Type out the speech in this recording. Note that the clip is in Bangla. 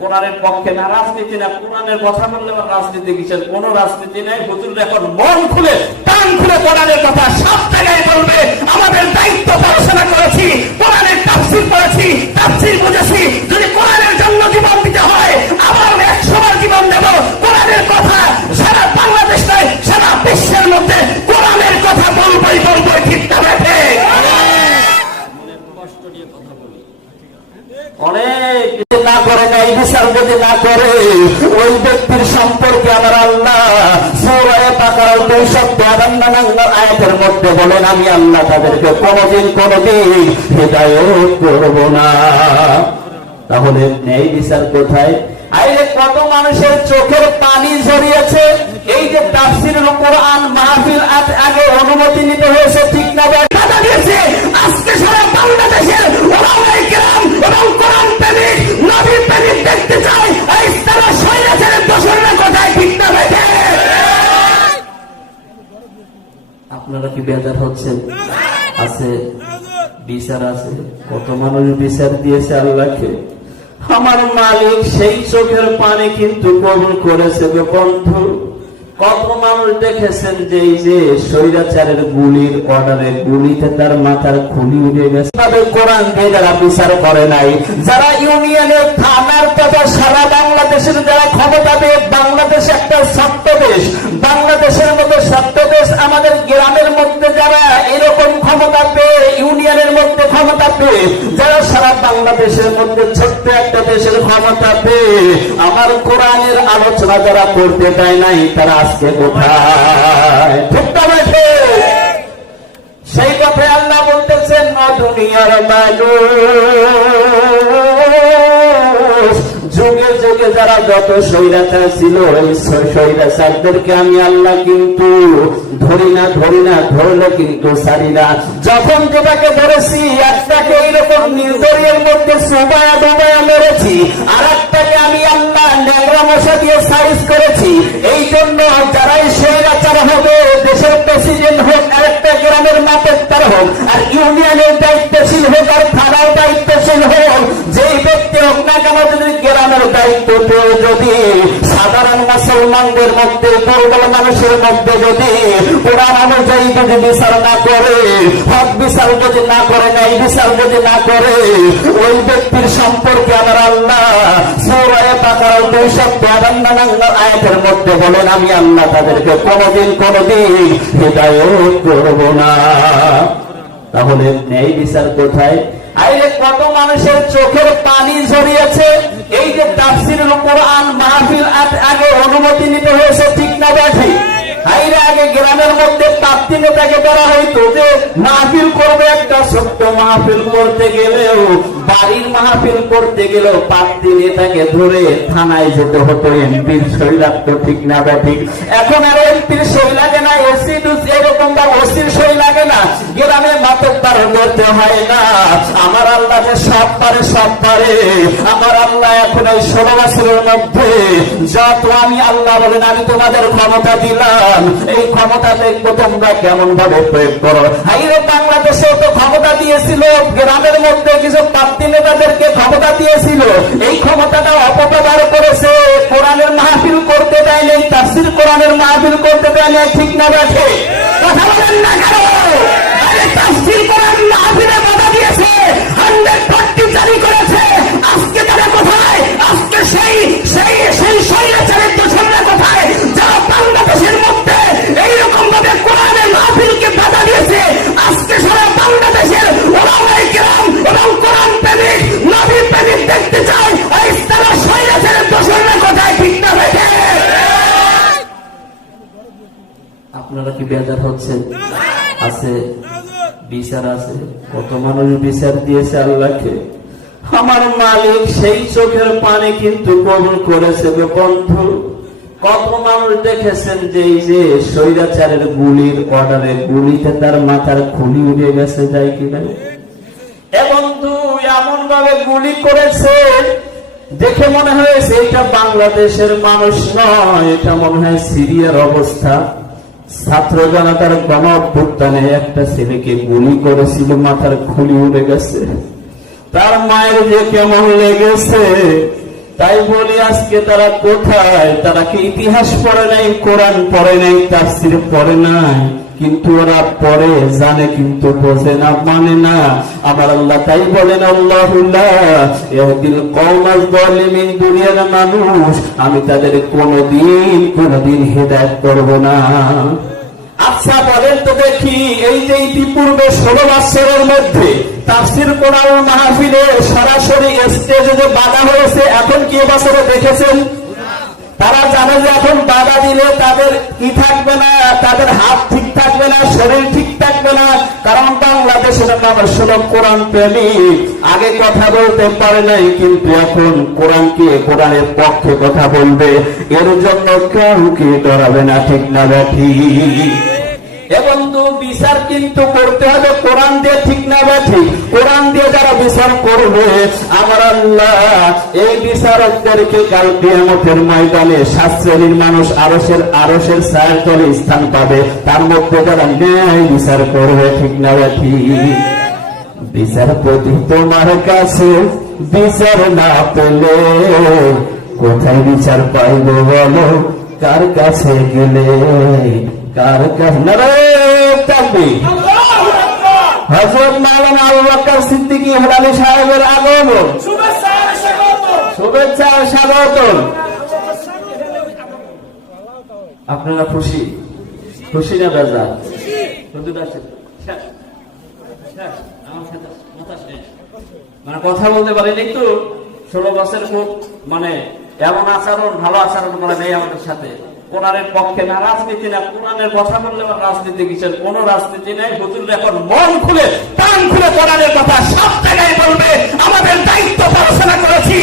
কোরআনের পক্ষে না, রাজনীতি না। কোরআনের কথা বললে আবার রাজনীতি কিসের? কোন রাজনীতি নাই। হুজুর এখন মন খুলে কান খুলে কোরআনের কথা সব জায়গায় বলবে। আমাদের দায়িত্ব পড়াশোনা করেছি, কোরআনের তাফসীর পড়েছি, তাফসীর বুঝেছি। যদি কোরআনের জন্য জীবন দিতে হয় আবার 100 বার জীবন দেব। কোরআনের কথা সারা বাংলাদেশ নয়, সারা বিশ্বের মধ্যে কোরআনের কথা বলবই বলবই। ঠিক না বেঠে? কষ্ট নিয়ে কথা বলি। অনেক না করে নাই বিচার যদি না করে ওই ব্যক্তির সম্পর্কে আমার আল্লাহ সূরা বাকারা 252 আয়াতের মধ্যে বলেন, আমি আল্লাহ তাদেরকে কোনদিন হিদায়াত করব না। তাহলে ন্যায় বিচার কোথায়? আইলে কত মানুষের চোখের পানি ঝরিয়েছে। এই যে তাফসীরুল কোরআন মাহফিল আগে অনুমতি নিতে হয়েছে, ঠিক না? বাধা দিয়েছে। আজকে সারা বাংলাদেশের ওলামায়ে কেরাম এবং কোরআন প্রেমিক নবী প্রেমিক দেখতে চাই এই সারা স্বৈরাচারের দোসররা কোথায়, ঠিক না? আপনারা কি বেজার হচ্ছেন? আছে বিচার আছে। কত মানুষ বিচার দিয়েছে আল্লাহকে। আমার মালিক সেই চোখের পানি কিন্তু কবুল করেছে গো বন্ধু। কত মানুষ দেখেছেন যে এই যে স্বৈরাচারের গুলির অর্ডারে গুলিতে তার মাথার খুলি উঠে গেছে। কোরআন দিয়ে যারা বিচার করে নাই, যারা ইউনিয়নের থানার তথা সারা বাংলাদেশের যারা ক্ষমতা পেয়ে, বাংলাদেশ একটা ছোট্ট দেশ, বাংলাদেশের মতো ছোট্ট দেশ, আমাদের গ্রামের মধ্যে যারা এরকম ক্ষমতা পেয়ে, ইউনিয়নের মধ্যে ক্ষমতা পেয়ে, যারা সারা বাংলাদেশের মধ্যে ছোট্ট একটা দেশের ক্ষমতা পেয়ে আমার কোরআনের আলোচনা যারা করতে দেয় নাই, তারা আজকে কোথায়? ঠিক না বেঠে? সেই কথায় আল্লাহ বলতেছেন, দুনিয়ার মানুষ যুগে যুগে যারা যত স্বৈরাচার ছিল, এই স্বৈরাচারদেরকে আমি আল্লাহ কিন্তু ধরি না ধরলে কিন্তু ছাড়ি না। যখন যেটাকে ধরেছি, একটাকে এইরকম নির্দরিয়ের মধ্যে সুবায়া ডুবায়া মেরেছি, আর একটাকে আমি আল্লাহ ন্যাংরা মশা দিয়ে সাইজ করেছি। এই জন্য যারাই স্বৈরাচার হবে, দেশের প্রেসিডেন্ট হোক, আরেকটা গ্রামের মাতব্বর হোক, আর ইউনিয়নের দায়িত্বশীল হোক, আর থানার দায়িত্বশীল হোক, যেই ব্যক্তি হোক না কেন, যদি গ্রামের দায়িত্ব পেয়ে যদি সাধারণ মুসলমানদের মধ্যে, দুর্বল মানুষের মধ্যে যদি কোরআন অনুযায়ী যদি বিচার না করে, হক বিচার যদি না করে, ন্যায় বিচার যদি না করে, ওই ব্যক্তির সম্পর্কে আমার আল্লাহ সূরা বাকারা 252 আয়াতের মধ্যে বলেন, আমি আল্লাহ তাদেরকে কোনদিন হিদায়াত করব না। তাহলে ন্যায় বিচার কোথায়? আইলে কত মানুষের চোখের পানি ঝরিয়েছে। এই যে তাফসীরুল কোরআন মাহফিল আগে অনুমতি নিতে হয়েছে, ঠিক না? বেঠি? আইলে আগে গ্রামের মধ্যে প্রার্থী নেতাকে বলা হইতো যে মাহফিল করবে, একটা ছোট্ট মাহফিল করতে গেলেও, বাড়ির মাহফিল করতে গেলেও প্রার্থী নেতাকে ধরে থানায় যেতে হতো, এমপির সই লাগতো, ঠিক না? বেঠি? এখন আর এমপির সই লাগে না, এসি এরকম বা ওসির সই লাগে না, গ্রামে মাতব্বর করতে হয় না। আমার আল্লাহ যে সব পারে, সব পারে। আমার আল্লাহ এখন এই 16 বছরের মধ্যে যত আমি আল্লাহ বলেন, আমি তোমাদের ক্ষমতা দিলাম, এই ক্ষমতা দেখবো তোমরা কেমন ভাবে প্রয়োগ করো। এই বাংলাদেশেও তো ক্ষমতা দিয়েছিল, গ্রামের মধ্যে কিছু প্রার্থী নেতাদেরকে ক্ষমতা দিয়েছিল। এই ক্ষমতাটা অপব্যবহার করেছে, কোরআনের মাহফিল করতে দেয় নাই, তাফসীর কোরআনের মাহফিল করতে দেয় নাই, ঠিক না? বেঠে? কথা বলেন না কেন? তাফসীর কোরআন মাহফিলে বাধা দিয়েছে, 140 জারি করেছে। আজকে তারা কোথায়? আজকে সেই স্বৈরাচারের দোসররা কোথায়, যারা বাংলাদেশের মধ্যে এইরকম ভাবে কোরআনের মাহফিলকে বাধা দিয়েছে? আজকে সারা বাংলাদেশের ওলামায়ে কেরাম এবং কোরআন প্রেমিক নবী প্রেমিক দেখতে চাই এই সারা স্বৈরাচারের দোসররা কোথায়, ঠিক না? বেঠে? আপনারা কি বেজার হচ্ছেন? আছে বিচার আছে। কত মানুষ বিচার দিয়েছে আল্লাহকে। আমার মালিক সেই চোখের পানি কিন্তু কবুল করেছে গো বন্ধু। কত মানুষ দেখেছেন যে এই যে স্বৈরাচারের গুলির অর্ডারে গুলিতে তার মাথার খুলি উঠে গেছে, যায় কিনা? এবং এমন ভাবে গুলি করেছে দেখে মনে হয়েছে এটা বাংলাদেশের মানুষ নয়, এটা মনে হয় সিরিয়ার অবস্থা। ছাত্র জনতার গণ-অভ্যুত্থানে একটা ছেলেকে গুলি করেছিল, মাথার খুলি উঠে গেছে। তার মায়ের যে কেমন লেগেছে তাই বলি আজকে তারা কোথায়? তারা কি ইতিহাস পড়ে নাই, কোরআন পড়ে নাই, তাফসীর পড়ে নাই, কিন্তু ওরা পড়ে জানে কিন্তু বোঝে না, মানে না। আমার আল্লাহ তাই বলেন, আল্লাহুল্লাহ ইহদিল কওমাজ যালিমিন, দুনিয়ার মানুষ আমি তাদের কোনদিন হেদায়েত করব না। আচ্ছা বলেন তো দেখি, এই যে ইতিপূর্বে 16 বছরের মধ্যে তাফসীর কোরআন মাহফিলে সরাসরি স্টেজে যে বাধা হয়েছে, এখন কি বছরে দেখেছেন? তারা জানে যে এখন বাধা দিলে তাদের কি থাকবে না, তাদের হাত ঠিক থাকবে না, শরীর ঠিক থাকবে না, কারণ বাংলাদেশের মানুষ হলো কোরআন প্রেমিক। আগে কথা বলতে পারে নাই, কিন্তু এখন কোরআনকে, কোরআনের পক্ষে কথা বলবে, এর জন্য কাউকে ডরাবে না, ঠিক না ঠিক? এবং তো বিচার কিন্তু করতে হবে কোরআন দিয়ে, ঠিক না বা ঠিক? কোরআন দিয়ে যারা বিচার করবে, আমার আল্লাহ এই বিচারকদেরকে কাল কিয়ামতের ময়দানে 7 শ্রেণীর মানুষ আরশের ছায়ার তলে স্থান পাবে, তার মধ্যে যারা ন্যায় বিচার করবে, ঠিক না বা ঠিক? বিচারপতি তোমার কাছে বিচার না পেলে কোথায় বিচার পাইবে বলো? কার কাছে গেলে, কার কাছে? নারায়ে তাকবীর। হযরত মাওলানা আবু বকর সিদ্দিকী হলালি সাহেবের আগমন, শুভেচ্ছা ও স্বাগতম। আপনারা খুশি? খুশি না বেজার? মানে কথা বলতে পারেন একটু। 16 বছর খুব মানে এমন আচরণ, ভালো আচরণ করে নেই আমাদের সাথে। কোরআনের পক্ষে না, রাজনীতি না, কোরআনের কথা বললে রাজনীতি কিসের? কোন রাজনীতি নেই। হুজুর এখন মন খুলে, প্রাণ খুলে কোরআনের কথা সব জায়গায় বলবে। আমাদের দায়িত্ব আলোচনা করেছি।